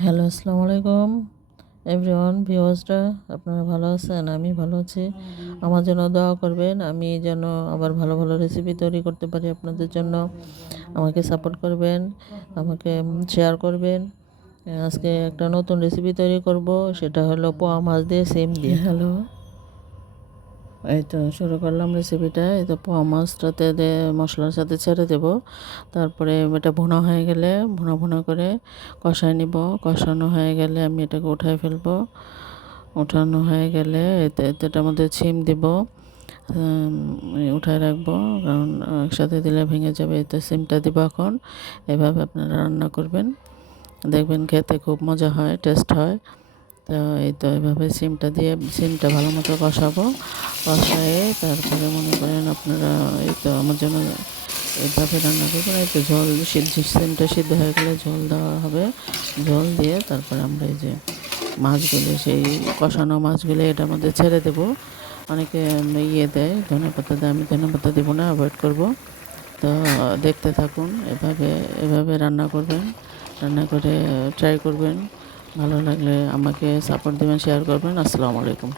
Hello, আসসালামু আলাইকুম everyone ভিউয়ার্সরা, আপনারা ভালো আছেন? আমি ভালো আছি। আমার জন্য দোয়া করবেন, আমি যেন আবার ভালো ভালো রেসিপি তৈরি করতে পারি আপনাদের জন্য। আমাকে সাপোর্ট করবেন, আমাকে শেয়ার করবেন। আজকে একটা নতুন রেসিপি তৈরি করব, সেটা হলো পোয়া মাছ দিয়ে সিম দিয়ে। হ্যালো, এই তো শুরু করলাম রেসিপিটা। এই তো পোয়া মাছটাতে মশলার সাথে ছেড়ে দেব। তারপরে এটা ভুনা হয়ে গেলে ভুনা ভুনা করে কষায় নিব। কষানো হয়ে গেলে আমি এটাকে উঠায় ফেলবো। উঠানো হয়ে গেলে এটার মধ্যে ছিম দিব, উঠায় রাখবো, কারণ একসাথে দিলে ভেঙে যাবে। এতে সিমটা দিব এখন। এভাবে আপনারা রান্না করবেন, দেখবেন খেতে খুব মজা হয়, টেস্ট হয়। তো এই তো এভাবে সিমটা ভালো মতো কষাবো। কষায়ে তারপরে মনে করেন আপনারা এই তো আমার জন্য এইভাবে রান্না করবেন। এই তো সিমটা সিদ্ধ হয়ে গেলে ঝোল দেওয়া হবে। ঝোল দিয়ে তারপরে আমরা এই যে মাছগুলি, সেই কষানো মাছগুলি এটার মধ্যে ছেড়ে দেব। অনেকে দেয়, ধনেপাতা দেয়, আমি ধনেপাতা দেবো না, অ্যাভয়েড করব। তো দেখতে থাকুন, এভাবে রান্না করবেন। রান্না করে ট্রাই করবেন। ভালো লাগলে আমাকে সাপোর্ট দেবেন, শেয়ার করবেন। আসসালামু আলাইকুম।